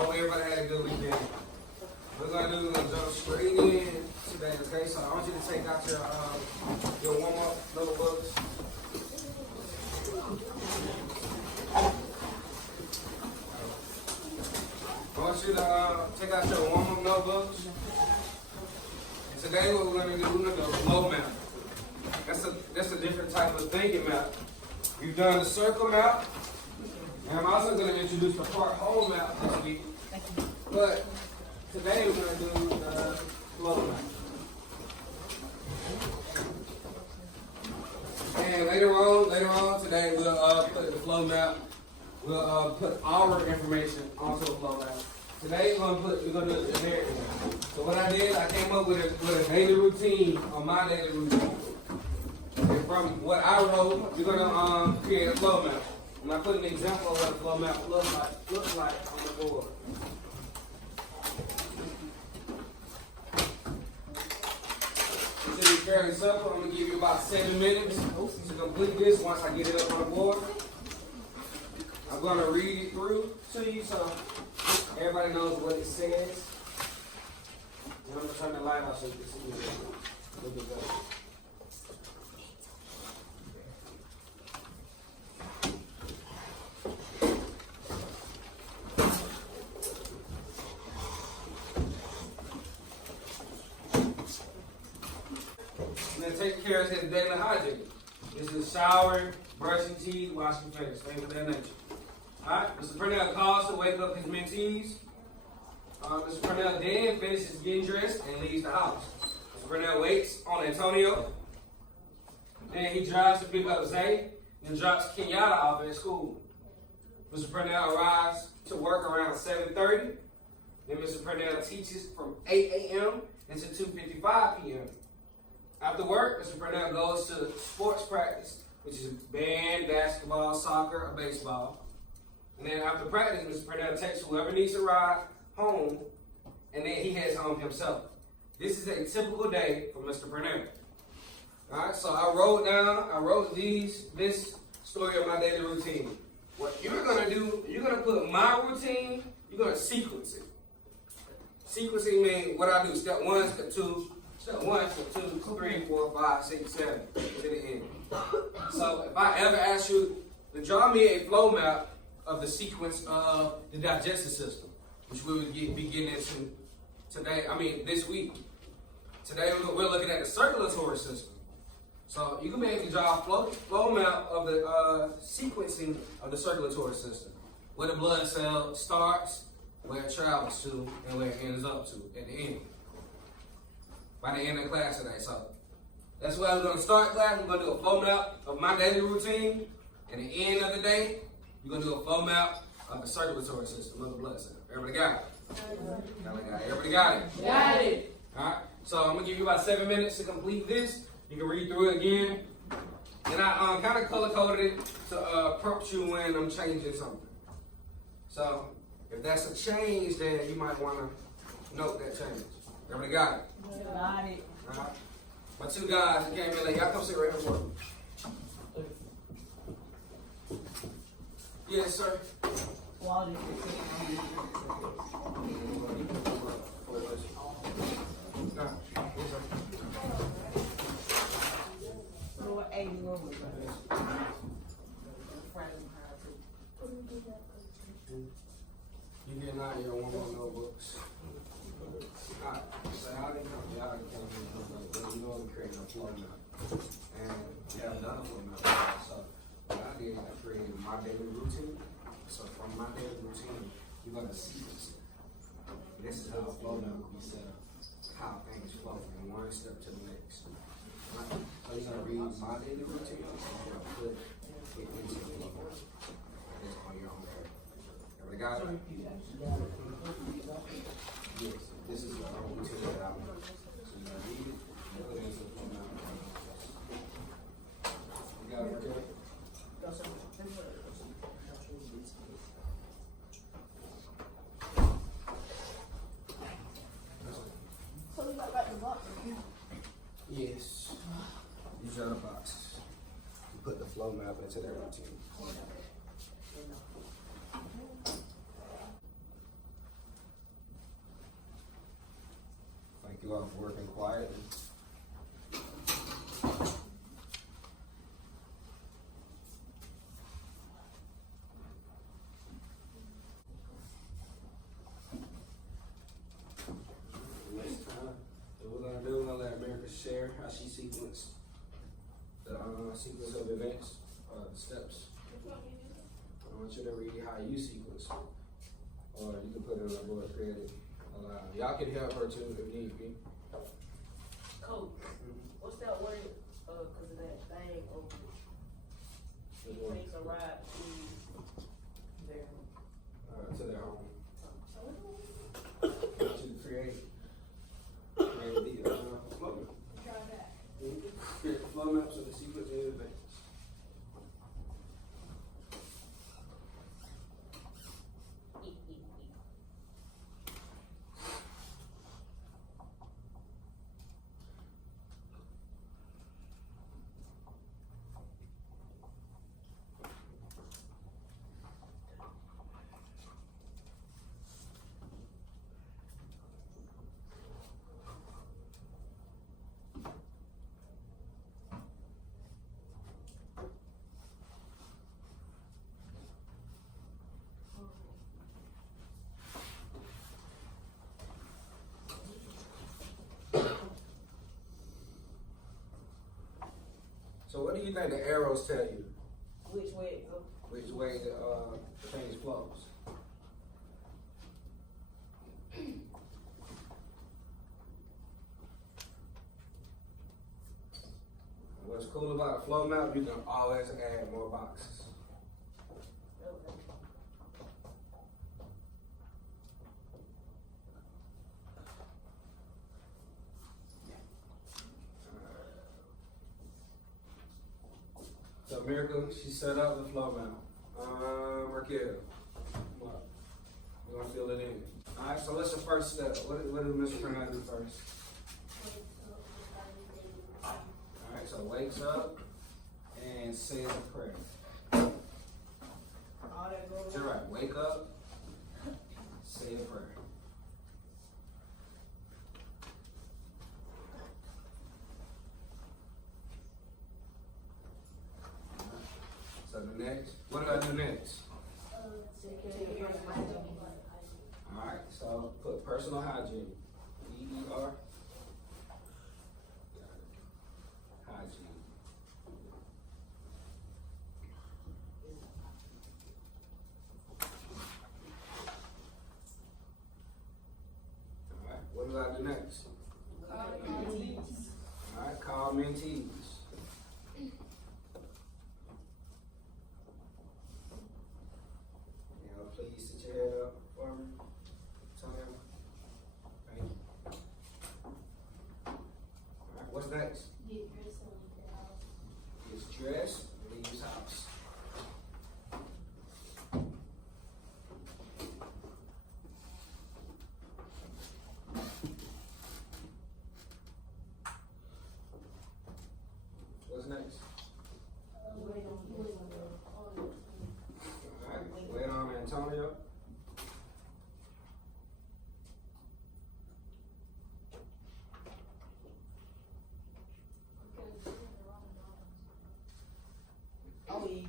Hope everybody had a good weekend. We're gonna jump straight in today, okay? So I want you to take out your warm-up notebooks. I want you to take out your warm-up notebooks. And today what we're gonna do, we're gonna do a flow map. That's a different type of thinking map. We've done the circle map, and I'm also gonna introduce the part whole map this week. But today we're going to do the flow map. And later on today we'll put the flow map. We'll put our information onto the flow map. Today we're going to do the generic one. So what I did, I came up with a daily routine on my daily routine. And from what I wrote, we're going to create a flow map. And I put an example of what a flow map looks like on the board. It's fairly simple. I'm going to give you about 7 minutes to complete this once I get it up on the board. I'm going to read it through to you so everybody knows what it says. And I'm going to turn the light off so you can see it a little bit better. Taking care of his daily hygiene. This is showering, brushing teeth, washing face, things of that nature. Alright, Mr. Purnell calls to wake up his mentees. Mr. Purnell then finishes getting dressed and leaves the house. Mr. Purnell waits on Antonio. Then he drives to pick up Zay and drops Kenyatta off at school. Mr. Purnell arrives to work around 7:30. Then Mr. Purnell teaches from 8 a.m. until 2:55 p.m. After work, Mr. Purnell goes to sports practice, which is band, basketball, soccer, or baseball. And then after practice, Mr. Purnell takes whoever needs to ride home, and then he heads home himself. This is a typical day for Mr. Purnell. All right, so I wrote this story of my daily routine. What you're gonna do, you're gonna put my routine, you're gonna sequence it. Sequencing means what I do, step 1, step 2, Step 1, step 2, 3, 4, 5, 6, 7, to the end. So if I ever ask you to draw me a flow map of the sequence of the digestive system, which we will be getting into this week. Today we're looking at the circulatory system. So you can be able to draw a flow map of the sequencing of the circulatory system. Where the blood cell starts, where it travels to, and where it ends up to at the end. By the end of class today. So that's where we're going to start class. We're going to do a flow map of my daily routine. At the end of the day, we're going to do a flow map of the circulatory system of the blood cell. Everybody got it? Everybody got it? Got it. All right. So I'm going to give you about 7 minutes to complete this. You can read through it again. And I kind of color-coded it to prompt you when I'm changing something. So if that's a change, then you might want to note that change. Everybody got it? Got it. All right. My 2 guys that came in late, y'all come sit right here. Yes, sir. Quality. You get out your one notebooks. Alright, so y'all didn't come but you know we created a flow map. And we have done a flow map. So what I did, I created my daily routine. So from my daily routine, you're gonna sequence it. This is how a flow map will be set up. How things flow from one step to the next. Right? So you're gonna read my daily routine and you're gonna put it into the flow map. That's on your own. Everybody got it? Yes. This is the routine that I want. So you're gonna read it and put it into the flow map. You got it, okay? Yes. You draw the box. You put the flow map into that routine. you off working quietly. Next time, what we're gonna do, we're gonna let America share how she sequenced the sequence of events, the steps. I want you to read how you sequence, or you can put it on the board created aloud. Y'all can help her too if need be. Coach, what's that word? Cause of that thing over. She takes a ride To their home. I want you to create the flow map. Create the flow maps of the sequence of events. So what do you think the arrows tell you? which way it goes. Which way the thing flows? What's cool about a flow map, you can always add more boxes. So Miracle, she set up the flow map. Raquel, come up. We're gonna fill it in. All right, so what's the first step? What did Mr. Pernell do first? All right, so wakes up and says a prayer. All that goes. You're right. Wake up, say a prayer. So the next, what do I do next? All right, so put personal hygiene. PER. Hygiene. All right, what do I do next? All right, call mentees. Please sit your head up for me. Tonya. Thank you. Alright, what's next? Get dressed and leave the house. Gets dressed, leaves house. What's next? Wait on you. Alright, wait on Antonio. Oh, yeah.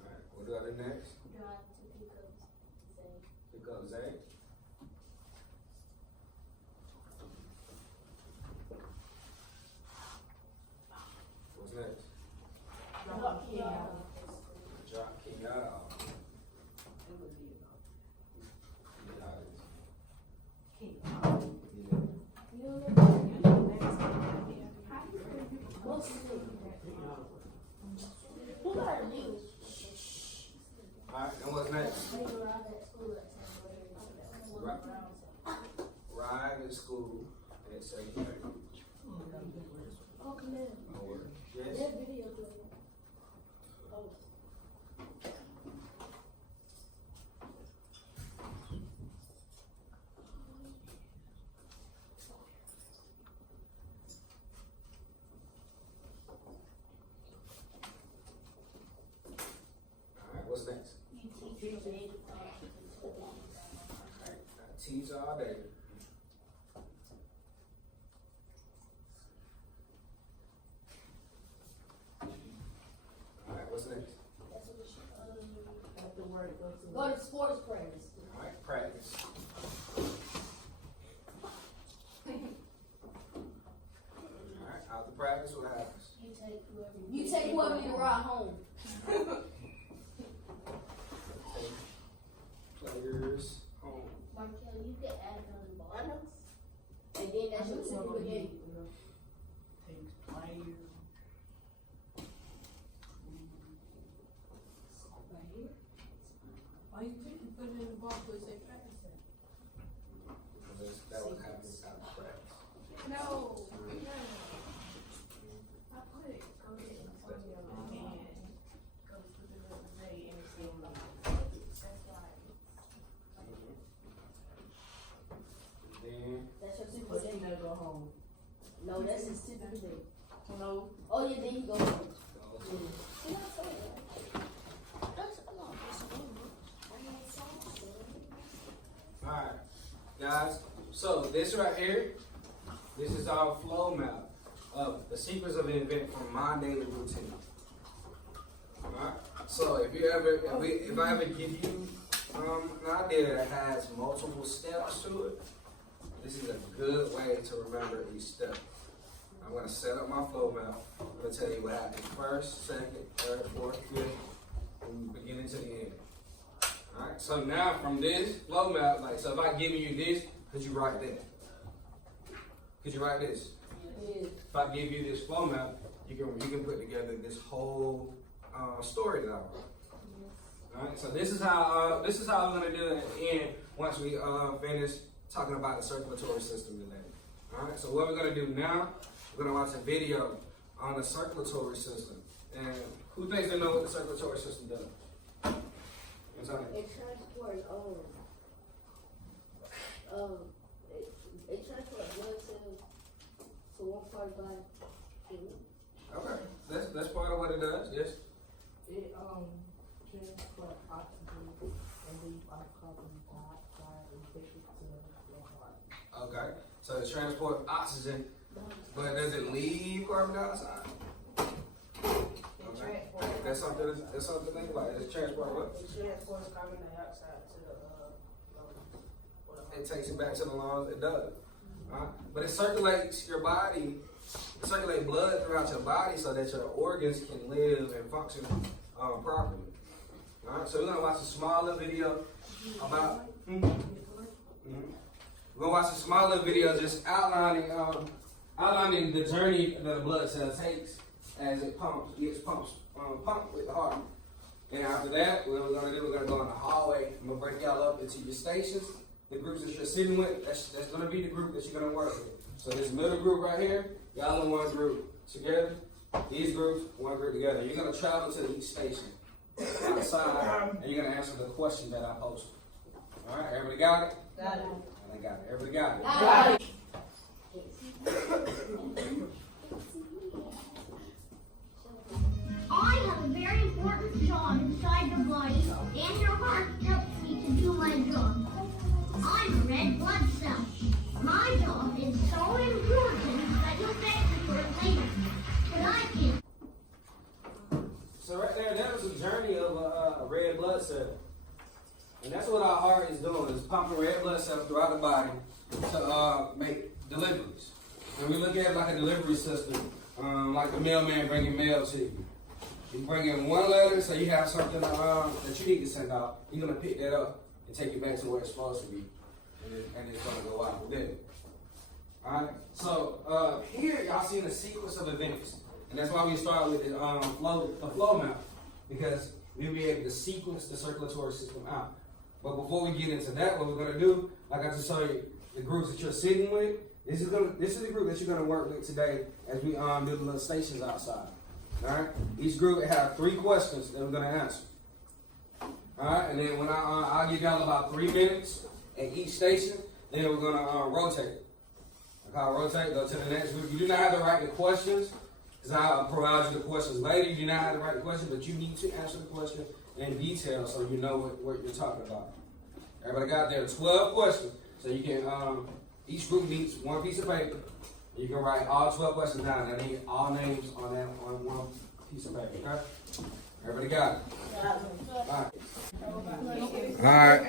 Alright, what do I do next? Drive to pick up Zay. Pick up Zay. What's next? Drop King out. Drop Kenyatta off. It would be King. You don't know what's who got a news? Alright, and what's next? They arrived at school at 10:30. what's next? Teach all day. Alright, what's next? Afterward, Go to sports practice. Alright, practice. Alright, after practice, what happens? You take whoever you ride home. Players home. Markel, you can add another ball. And then that's your typical game. takes players. Why you couldn't put it in the box where it say practice at? Because that what happens after practice. No. I put it, go to Antonio and go to the other day and it's in that's why. Then, That's your typical But he game. never go home. No, that's his typical game. No. Oh yeah, then you go home. goes See what I'm saying? That's a lot. That's a lot. Alright, guys, so this right here, this is our flow map of the sequence of an event from my daily routine. Alright, so if I ever give you an idea that has multiple steps to it, this is a good way to remember each step. I'm going to set up my flow map. I'm going to tell you what happened first, second, third, fourth, fifth, from the beginning to the end. Alright, so now from this flow map, like, so if I give you this, could you write that? Could you write this? Yeah. If I give you this flow map, you can put together this whole story that I wrote. Alright, so this is how I'm gonna do it at the end once we finish talking about the circulatory system today. Alright, so what we're gonna do now, we're gonna watch a video on the circulatory system. And who thinks they know what the circulatory system does? Antonio? It transports it transports blood cells to one part of the body to Okay, that's part of what it does. Yes. It transport oxygen and leave off carbon dioxide and take it to your heart. Okay, so it transports oxygen, but does it leave carbon dioxide? Okay. That's something to think about. It transports what? It transports carbon dioxide to the lungs. It takes it back to the lungs. It does. But it circulates your body, it circulates blood throughout your body so that your organs can live and function properly. Alright, so we're gonna watch a smaller video about. We're gonna watch a smaller video just outlining the journey that a blood cell takes as it gets pumped with the heart. And after that, what we're gonna go in the hallway. I'm gonna break y'all up into your stations. The groups that you're sitting with, that's gonna be the group that you're gonna work with. So this middle group right here, y'all in one group together. These groups, one group together. You're gonna travel to each station outside, and you're gonna answer the question that I posted. All right, everybody got it? Got it. I got it. Everybody got it? got it. I have a very important job inside your body, and your heart helps me to do my job. I'm a red blood cell. My job is so important that you'll thank me for it later. But I can't. So right there, that was a journey of a red blood cell. And that's what our heart is doing, is pumping red blood cells throughout the body to make deliveries. And we look at it like a delivery system, like the mailman bringing mail to you. You bring in one letter, so you have something that you need to send out. You're going to pick that up and take it back to where it's supposed to be. And it's going to go out with it. Alright, so here y'all see the sequence of events. And that's why we start with the flow map. Because we'll be able to sequence the circulatory system out. But before we get into that, what we're going to do, like I just showed you, the groups that you're sitting with, this is the group that you're going to work with today as we do the little stations outside. Alright? Each group have 3 questions that we're going to answer. Alright? And then when I'll give y'all about 3 minutes at each station, then we're going to rotate. I'll rotate, go to the next group. You do not have to write the questions, because I'll provide you the questions later. You do not have to write the question, but you need to answer the question in detail so you know what you're talking about. Everybody got there 12 questions. So you can, each group needs one piece of paper. You can write all 12 questions down. I need all names on one piece of paper, okay? Everybody got it? All right.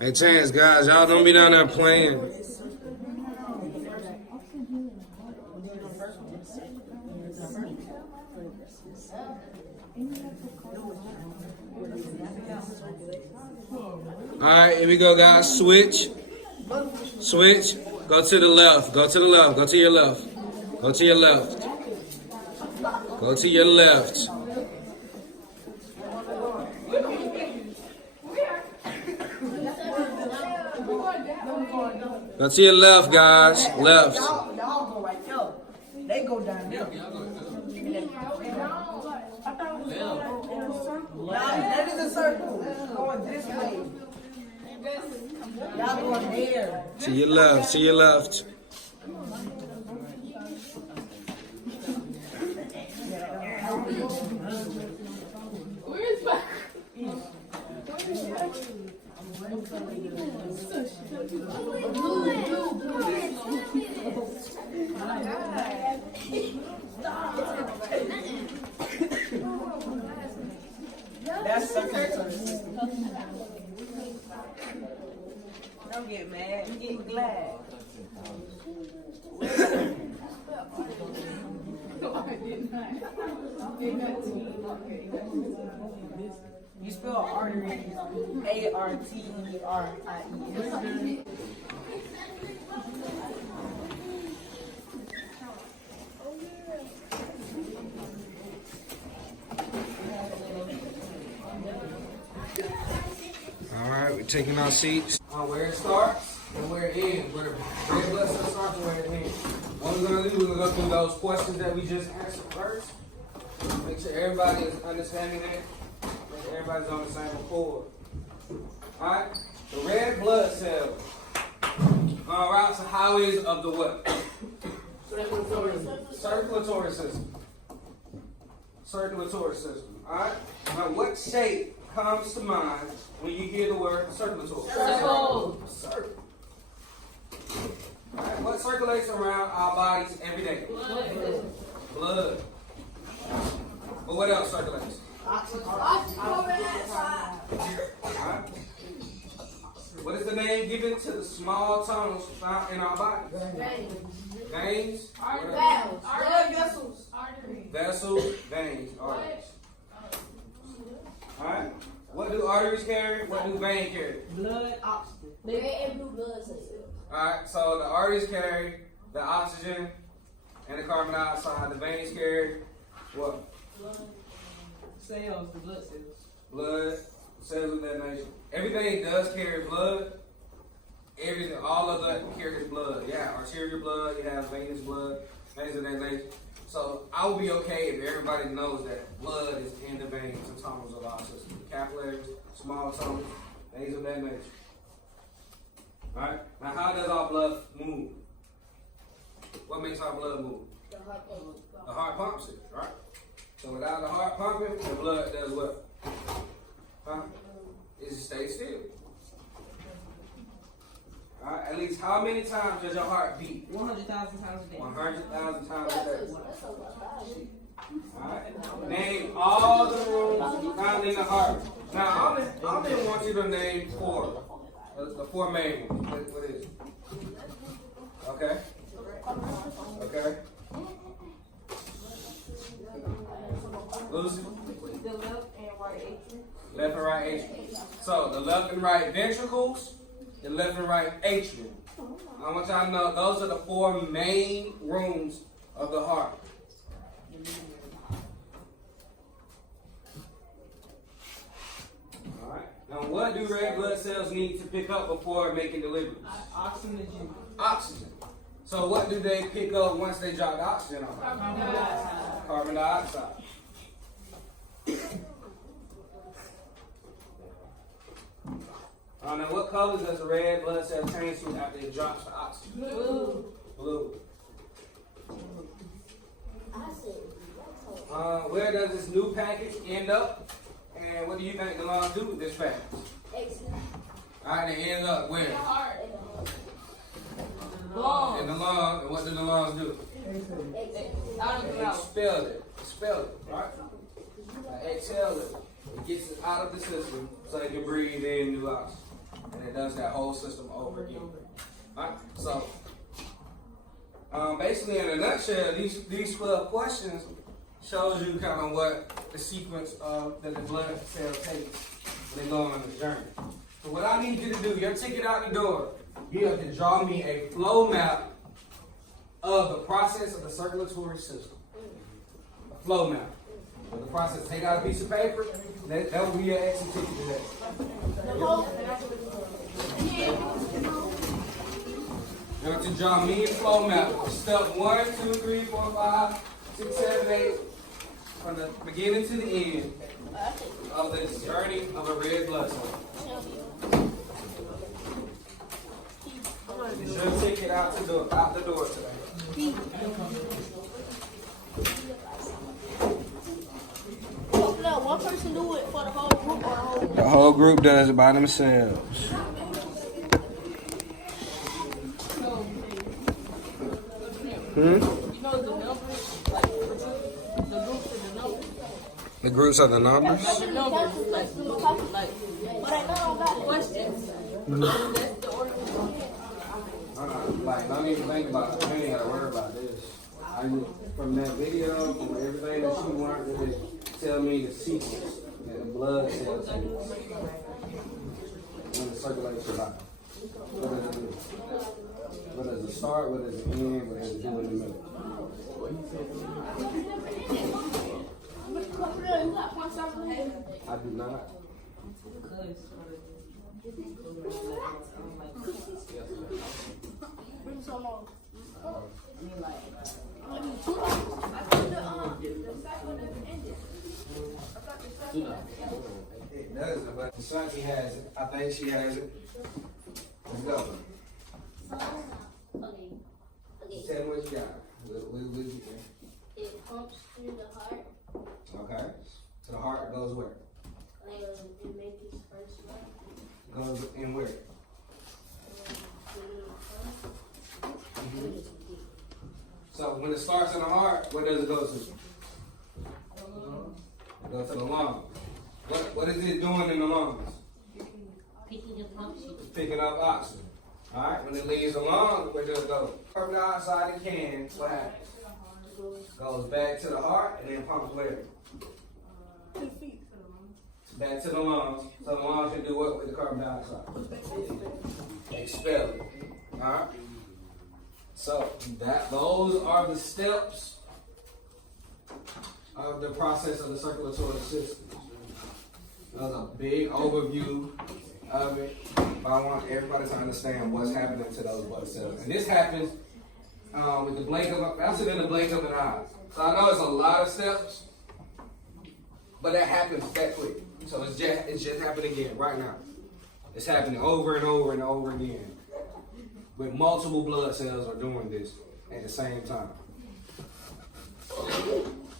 Hey, Chance, guys, y'all don't be down there playing. All right, here we go, guys. Switch. Switch. Go to the left. Go to the left. Go to your left. Go to your left. Go to your left. Go to your left, guys. Left. Y'all go right there. They go down there. That is a circle. Going this way. Y'all going there. To your left. To your left. That's circle. Don't get mad. Get glad. You spell artery A-R-T-E-R-I-E. All right, we're taking our seats. Where it starts and where it ends. Where the red blood cell starts and where it ends. What we're going to do, we're going to go through those questions that we just answered first. Make sure everybody is understanding that. Make sure everybody's on the same accord. All right? The red blood cell routes the highways of the what? Circulatory system. Circulatory system. All right? Now, what shape comes to mind when you hear the word circulatory? Circle. Circle. All right, what circulates around our bodies every day? Blood. But what else circulates? Alright. What is the name given to the small tunnels found in our bodies? Veins. Blood vessels. Vessels, veins, arteries. Alright. What do arteries carry? What do veins carry? Blood, oxygen. Red and blue blood cells. Alright, so the arteries carry the oxygen and the carbon dioxide. The veins carry what? Cells, the blood cells. Blood, cells of that nature. Everything does carry blood. Everything, all of that carries blood. Yeah, arterial blood, you have venous blood, things of that nature. So I would be okay if everybody knows that blood is in the veins and tunnels of our system. Capillaries, small tunnels, things of that nature. Alright? Now how does our blood move? What makes our blood move? The heart pump. The heart pumps it, right? So without the heart pumping, the blood does what? Huh? It just stays still. Alright, at least how many times does your heart beat? 100,000 times a day. 100,000 times a day. That's a lot. Alright. Name all the rooms found in the heart. Now, I'm going to want you to name four. The four main ones. What is it? Okay. Okay. Lucy? The left and right atrium. Left and right atrium. So, the left and right ventricles, the left and right atrium. I want y'all to know those are the four main rooms of the heart. Alright. Now what do red blood cells need to pick up before making deliveries? Oxygen. Oxygen. So what do they pick up once they drop the oxygen on? Carbon dioxide. Now what color does a red blood cell change to after it drops the oxygen? Blue. Blue. I said, Where does this new package end up? And what do you think the lungs do with this package? excellent. Alright, they end up where? Lungs. In the lung. And what do the lungs do? Out of the They mouth. expel it. Expel it, right? Exhale it. It gets it out of the system so it can breathe in new oxygen. And it does that whole system over again. Alright? So, basically in a nutshell, these 12 questions shows you kind of what the sequence of that the blood cell takes when they go on this journey. So what I need you to do, your ticket out the door, you have to draw me a flow map of the process of the circulatory system. A flow map of the process. Take out a piece of paper. That will be your exit ticket today. You have to draw me a flow map. Step 1, 2, 3, 4, 5, 6, 7, 8. From the beginning to the end of this journey of a red blood cell. It's your ticket out the door today. One person do it for the whole group or the whole group? The whole group does it by themselves. You know the numbers, like the groups and the numbers. The groups are the numbers. The numbers, like But I know I got it. questions. That's the order. Like, don't even think about it. I ain't gotta worry about this. From that video, from everything that she wanted, really tell me the sequence that the blood cells takes when it circulates your body. What does it do? What does it start? What does it end? What does it do in the middle? I do not. Bring some on. It doesn't, but Shanti has it. I think she has it. Let's go. Okay. Tell me what you got. What you get? It pumps through the heart. Okay. So the heart goes where? It makes its first one. Goes in where? So when it starts in the heart, where does it go to? It goes to the lungs. What is it doing in the lungs? It's picking up oxygen. Alright, when it leaves the lungs, where does it go? Carbon dioxide it can, what happens? Goes back to the heart and then pumps where? Back to the lungs. So the lungs can do what with the carbon dioxide? Expel it. Alright? So those are the steps of the process of the circulatory system. That was a big overview of it. But I want everybody to understand what's happening to those blood cells. And this happens with the blink of faster than the blink of an eye. So I know it's a lot of steps, but that happens that quick. So it's just happening again right now. It's happening over and over and over again. With multiple blood cells are doing this at the same time.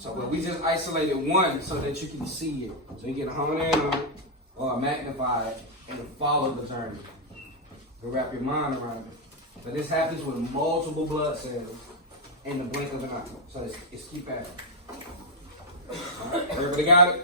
So, but we just isolated one so that you can see it. So you can hone in on it or magnify it and follow the journey. You wrap your mind around it. But this happens with multiple blood cells in the blink of an eye. So it's keep happening. All right, everybody got it?